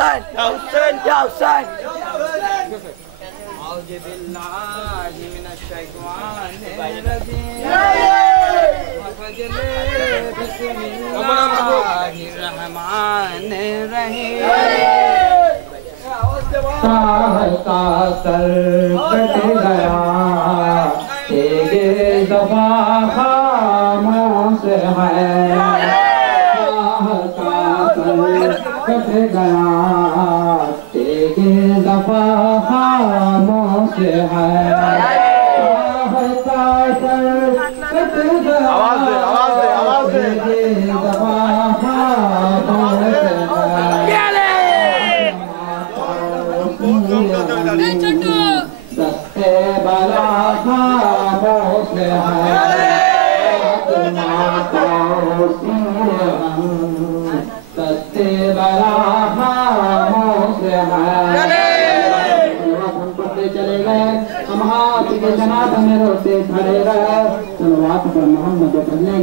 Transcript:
हुसैन या हुसैन या हुसैन। का सर कट गया तेगे दफा खामोश है, का सर कट गया तेगे दफा खामोश है, का सर कट गया तेगे दफा खामोश दस्ते बला खामोश है, दस्ते बला खामोश है। हम पढ़ते चले गए, हम हाथ के जनाब में रोते खड़े रहे, सलवात पर मोहम्मद पढ़ने